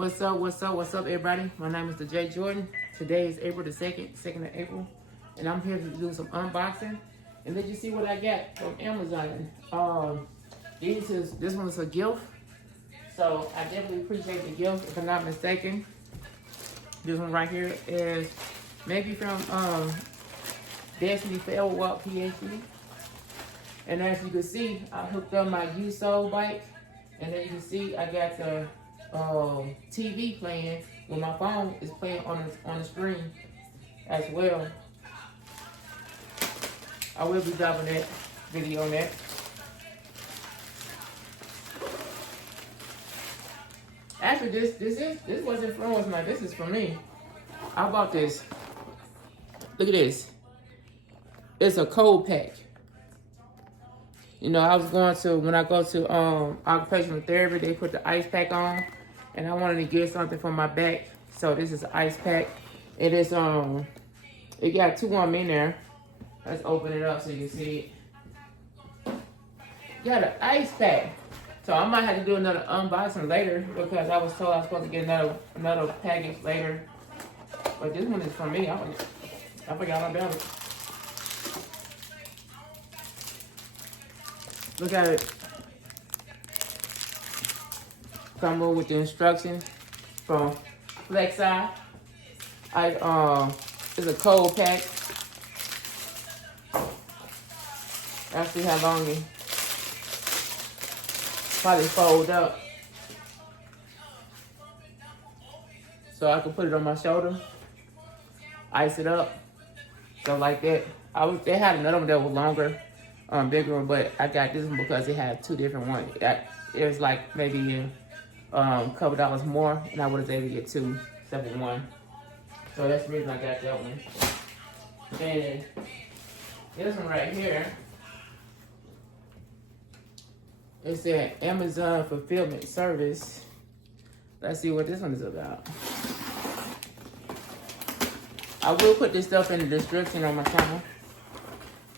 What's up, everybody? My name is TheJ Jordan. Today is April the 2nd, 2nd of April, and I'm here to do some unboxing and let you see what I got from Amazon. This one is a gift, so I definitely appreciate the gift. If I'm not mistaken, this one right here is maybe from Destiny Forever Walk PhD. And as you can see, I hooked up my yesoul bike, and as you can see, I got the TV playing when my phone is playing on the screen as well. I will be dropping that video on that. Actually, this wasn't from us, man. This is for me. I bought this. Look at this. It's a cold pack. You know, when I go to occupational therapy, they put the ice pack on, and I wanted to get something for my back. So this is an ice pack. It is it got 2 of them in there. Let's open it up so you can see it. Got an ice pack. So I might have to do another unboxing later because I was told I was supposed to get another package later. But this one is for me. I forgot all about it. Look at it. Come with the instructions from Flexi. It's a cold pack. I'll see how long it probably fold up. So I can put it on my shoulder, ice it up. So like that. They had another one that was longer. Bigger one, but I got this one because it had 2 different ones. It was like maybe a couple dollars more, and I was able to get 2 instead of 1. So that's the reason I got that one. And this one right here, it's an Amazon fulfillment service. Let's see what this one is about. I will put this stuff in the description on my channel.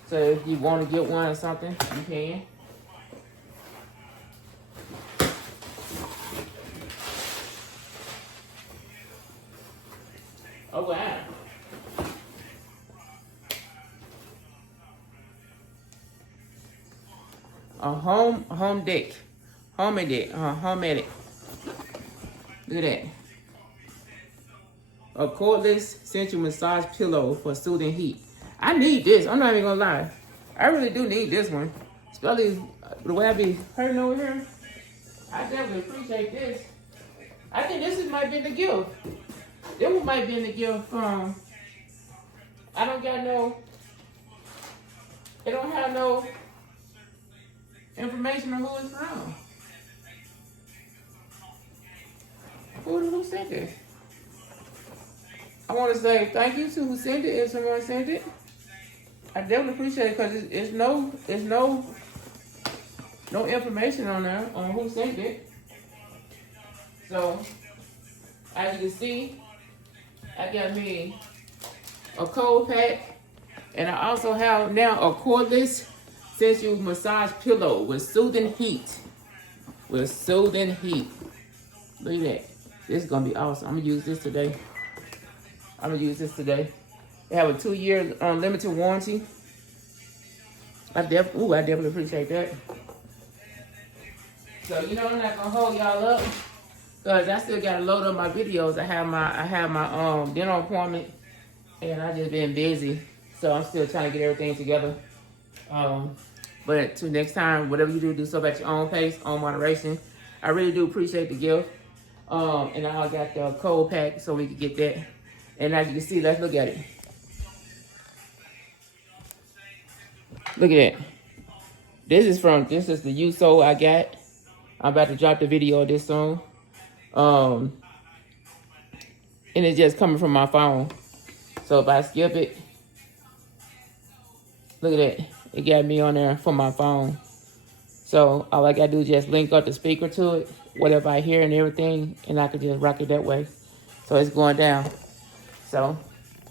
So if you want to get one or something, you can. Oh wow. A home deck. Homemade deck. Homemade. Look at that. A cordless sensual massage pillow for soothing heat. I need this. I'm not even gonna lie. I really do need this one. Especially the way I be hurting over here. I definitely appreciate this. I think this might be the gift. This one might be in the gift from. It don't have no information on who it's from. Who sent this? I want to say thank you to who sent it if someone sent it. I definitely appreciate it because it's no information on there on who sent it. So as you can see, I got me a cold pack, and I also have now a cordless sensual massage pillow with soothing heat. Look at that. This is gonna be awesome. I'm gonna use this today. They have a 2-year limited warranty. I definitely appreciate that. So I'm not gonna hold y'all up because I still gotta load up my videos. I have my dental appointment, and I just been busy, so I'm still trying to get everything together. But till next time, whatever you do so at your own pace, own moderation. I really do appreciate the gift. And I got the cold pack so we can get that. And as you can see, let's look at it. Look at that. This is the yesoul I got. I'm about to drop the video of this soon. And it's just coming from my phone. So if I skip it, look at that. It got me on there from my phone. So all I gotta do is just link up the speaker to it, whatever I hear and everything, and I can just rock it that way. So it's going down. So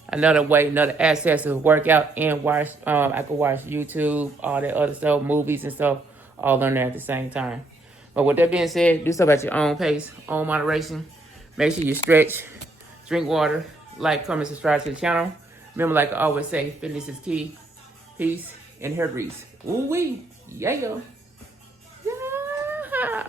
another way, another access to work out and watch. I could watch YouTube, all that other stuff, movies and stuff, all on there at the same time. But with that being said, do stuff at your own pace, own moderation. Make sure you stretch, drink water, like, comment, subscribe to the channel. Remember, like I always say, fitness is key. Peace and hair grease. Ooh-wee. Yeah. Yeah.